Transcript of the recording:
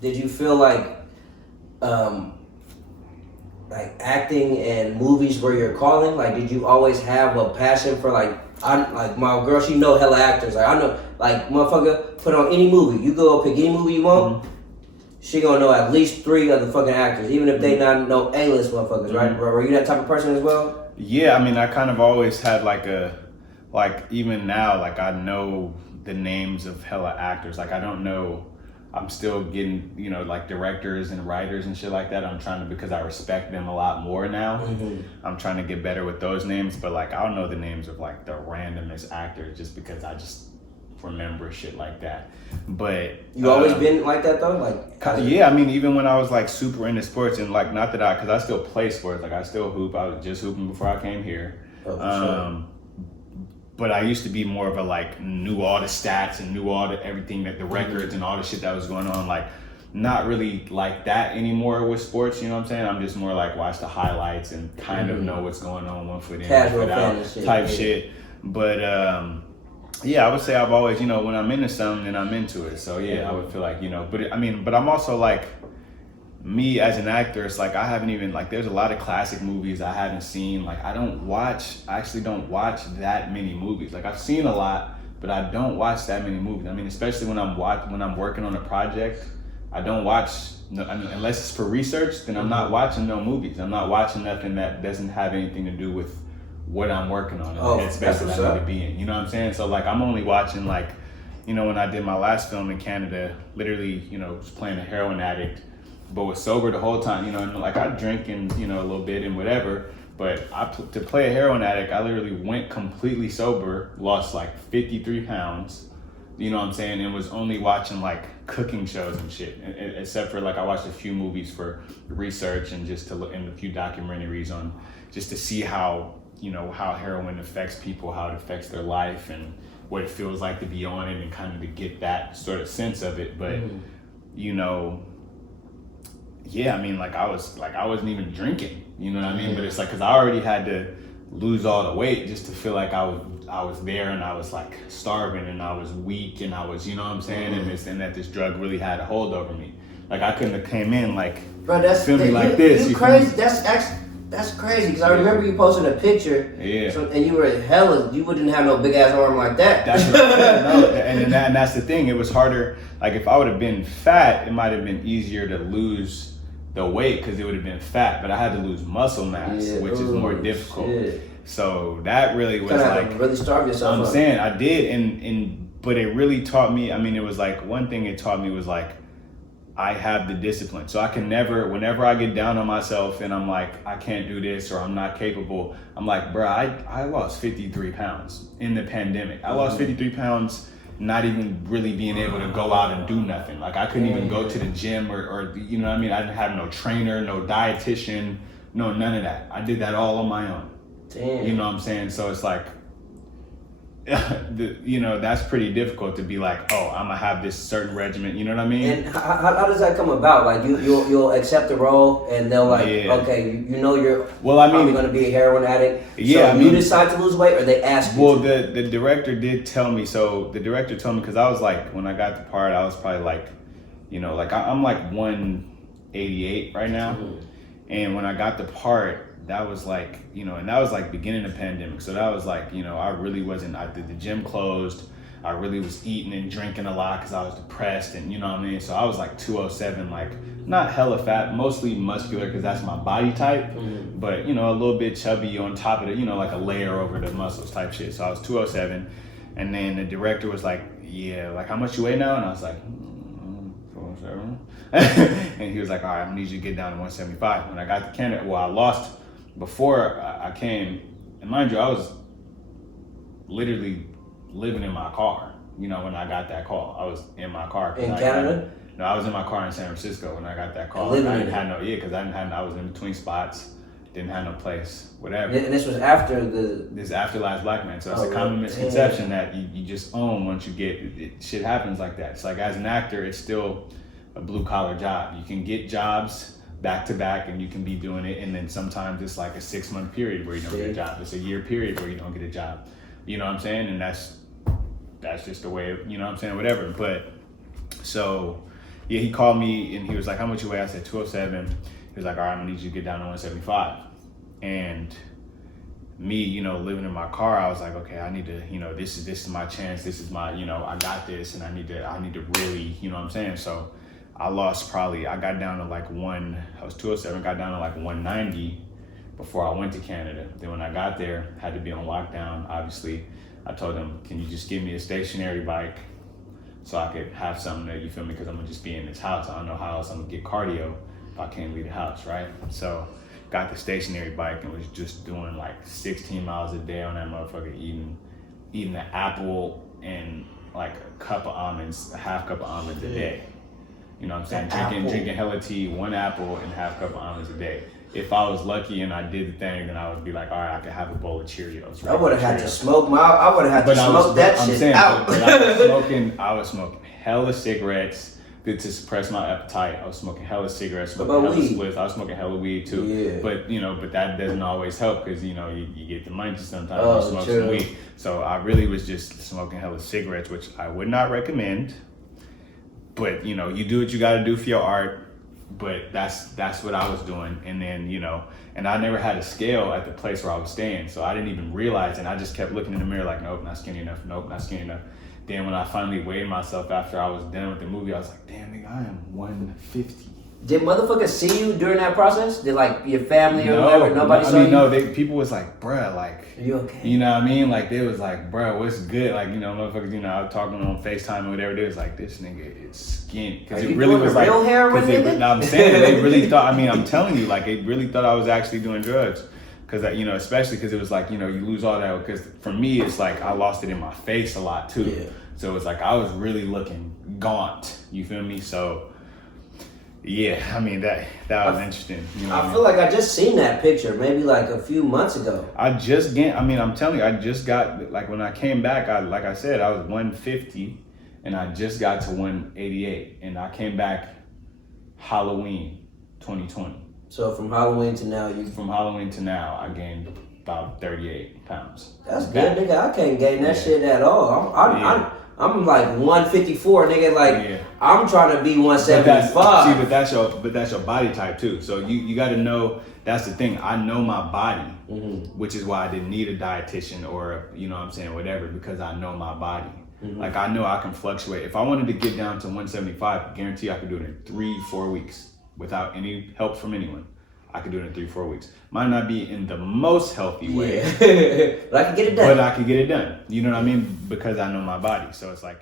did you feel like acting and movies were your calling? Like, did you always have a passion for like my girl? She know hella actors. Like I know, like motherfucker, put on any movie. You go pick any movie you want. Mm-hmm. She gonna know at least 3 of the fucking actors, even if they not know A-list motherfuckers, right? Were you that type of person as well? Yeah, I mean, I kind of always had even now, like I know the names of hella actors. Like I don't know, I'm still getting, like directors and writers and shit like that. I'm trying to, because I respect them a lot more now. Mm-hmm. I'm trying to get better with those names, but like I don't know the names of like the randomest actors just because I just remember shit like that. But you always been like that though, like yeah. I mean, even when I was like super into sports and like not that because I still play sports, like I still hoop. I was just hooping before I came here. Sure. But I used to be more of a like knew all the stats and knew all the everything that the records and all the shit that was going on. Like not really like that anymore with sports. You know what I'm saying? I'm just more like watch the highlights and kind of know what's going on, one foot in, casual one foot out type shit. But yeah, I would say I've always, when I'm into something, then I'm into it. So yeah, I would feel like, but I'm also like, me as an actor, it's like I haven't even, like there's a lot of classic movies I haven't seen. Like I actually don't watch that many movies. Like I've seen a lot, but I don't watch that many movies. I mean, especially when I'm working on a project, I don't watch, unless it's for research, then I'm not watching no movies. I'm not watching nothing that doesn't have anything to do with what I'm working on, and the headspace that I need to be in. You know what I'm saying? So like I'm only watching like, when I did my last film in Canada, literally, was playing a heroin addict, but was sober the whole time. And like I drink and a little bit and whatever, but to play a heroin addict, I literally went completely sober, lost like 53 pounds. You know what I'm saying? And was only watching like cooking shows and shit, except for like I watched a few movies for research and just to look, and a few documentaries on just to see how how heroin affects people, how it affects their life and what it feels like to be on it and kind of to get that sort of sense of it. But, yeah, I mean, like I wasn't even drinking, you know what I mean? But it's like, cause I already had to lose all the weight just to feel like I was there and I was like starving and I was weak and I was, you know what I'm saying? And that this drug really had a hold over me. Like I couldn't have came in like, bro, that's feel me like this. You crazy. That's crazy because I remember you posting a picture. Yeah. And you were hella. You wouldn't have no big ass arm like that. That's what I'm saying. No, and that's the thing. It was harder. Like if I would have been fat, it might have been easier to lose the weight because it would have been fat. But I had to lose muscle mass, which is more difficult. Shit. So that really was like really starve yourself. I'm saying I did, but it really taught me. I mean, it was like one thing it taught me was like, I have the discipline. So I can never, whenever I get down on myself and I'm like, I can't do this or I'm not capable, I'm like, bro, I lost 53 pounds in the pandemic. I lost 53 pounds not even really being able to go out and do nothing. Like I couldn't even go to the gym or you know what I mean? I didn't have no trainer, no dietitian, no, none of that. I did that all on my own. Damn. You know what I'm saying? So it's like, that's pretty difficult to be like, oh, I'm gonna have this certain regimen. You know what I mean? And how does that come about? Like you'll accept the role, and they'll like, okay, you're probably gonna be a heroin addict. Yeah, so you decide to lose weight, or they ask you? Well, the director did tell me. So the director told me because I was like, when I got the part, I was probably like, like I'm like 188 right now, and when I got the part. That was like, and that was like beginning of pandemic. So that was like, I really wasn't, the gym closed. I really was eating and drinking a lot because I was depressed and you know what I mean? So I was like 207, like not hella fat, mostly muscular because that's my body type, but a little bit chubby on top of it, like a layer over the muscles type shit. So I was 207 and then the director was like, yeah, like how much you weigh now? And I was like, 207. And he was like, all right, I need you to get down to 175. When I got to Canada, I lost before I came, and mind you, I was literally living in my car, when I got that call. I was in my car. In Canada? No, I was in my car in San Francisco when I got that call. I was in between spots, didn't have no place, whatever. And this was after This after Last Black Man. So it's a common misconception that you just own once you get, shit happens like that. It's like as an actor, it's still a blue collar job. You can get jobs back to back and you can be doing it, and then sometimes it's like a 6-month period where you don't get a job. It's a year period where you don't get a job. You know what I'm saying? And that's just the way, you know what I'm saying, whatever. But so Yeah, he called me and he was like, how much you weigh? I said 207. He was like, all right, I'm gonna need you to get down to 175. And me, you know, living in my car, I was like, okay, I need to, you know, this is my chance. This is my, you know, I got this, and I need to really, you know what I'm saying? So I got down to like I was 207, got down to like 190 before I went to Canada. Then when I got there, had to be on lockdown, obviously. I told them, can you just give me a stationary bike so I could have something that, you feel me? Because I'm gonna just be in this house. I don't know how else I'm gonna get cardio if I can't leave the house, right? So got the stationary bike and was just doing like 16 miles a day on that motherfucker, eating an apple and like a half cup of almonds a day. You know what I'm saying? Drinking hella tea, 1 apple and half cup of almonds a day. If I was lucky and I did the thing, then I would be like, all right, I could have a bowl of Cheerios. Right? I would have had to smoke that shit out. But I was smoking hella cigarettes to suppress my appetite. I was smoking hella cigarettes, smoking hella spliffs. I was smoking hella weed too. Yeah. But that doesn't always help because, you know, you get the munchies sometimes you smoke some weed. So I really was just smoking hella cigarettes, which I would not recommend. But, you know, you do what you got to do for your art. But that's what I was doing. And then, you know, and I never had a scale at the place where I was staying. So I didn't even realize, and I just kept looking in the mirror like, nope, not skinny enough. Nope, not skinny enough. Then when I finally weighed myself after I was done with the movie, I was like, damn, nigga, I am 150. Did motherfuckers see you during that process? Did like your family or whatever? Nobody saw you? No, people was like, bruh, like, are you okay? You know what I mean? Like, they was like, bruh, what's good? Like, you know, motherfuckers, you know, I was talking on FaceTime or whatever. They was like, this nigga is skinny. Because it really was like, real heroin, nigga? No, I'm saying, they really thought, I mean, I'm telling you, like, they really thought I was actually doing drugs. Because, you know, especially because it was like, you know, you lose all that. Because for me, it's like, I lost it in my face a lot too. Yeah. So it's like, I was really looking gaunt. You feel me? So, yeah, I mean, that was interesting. You know I feel like I just seen that picture maybe like a few months ago. I'm telling you, I just got, like when I came back, like I said, I was 150 and I just got to 188 and I came back Halloween 2020. So from Halloween to now, I gained about 38 pounds. That's good, nigga. I can't gain that shit at all. I'm like 154, nigga. Like I'm trying to be 175. But that's your body type too. So you got to know. That's the thing. I know my body, which is why I didn't need a dietitian or, you know what I'm saying, whatever, because I know my body. Like I know I can fluctuate. If I wanted to get down to 175, guarantee I could do it in 3-4 weeks without any help from anyone. I could do it in 3-4 weeks. Might not be in the most healthy way, but I can get it done. You know what I mean? Because I know my body. So it's like,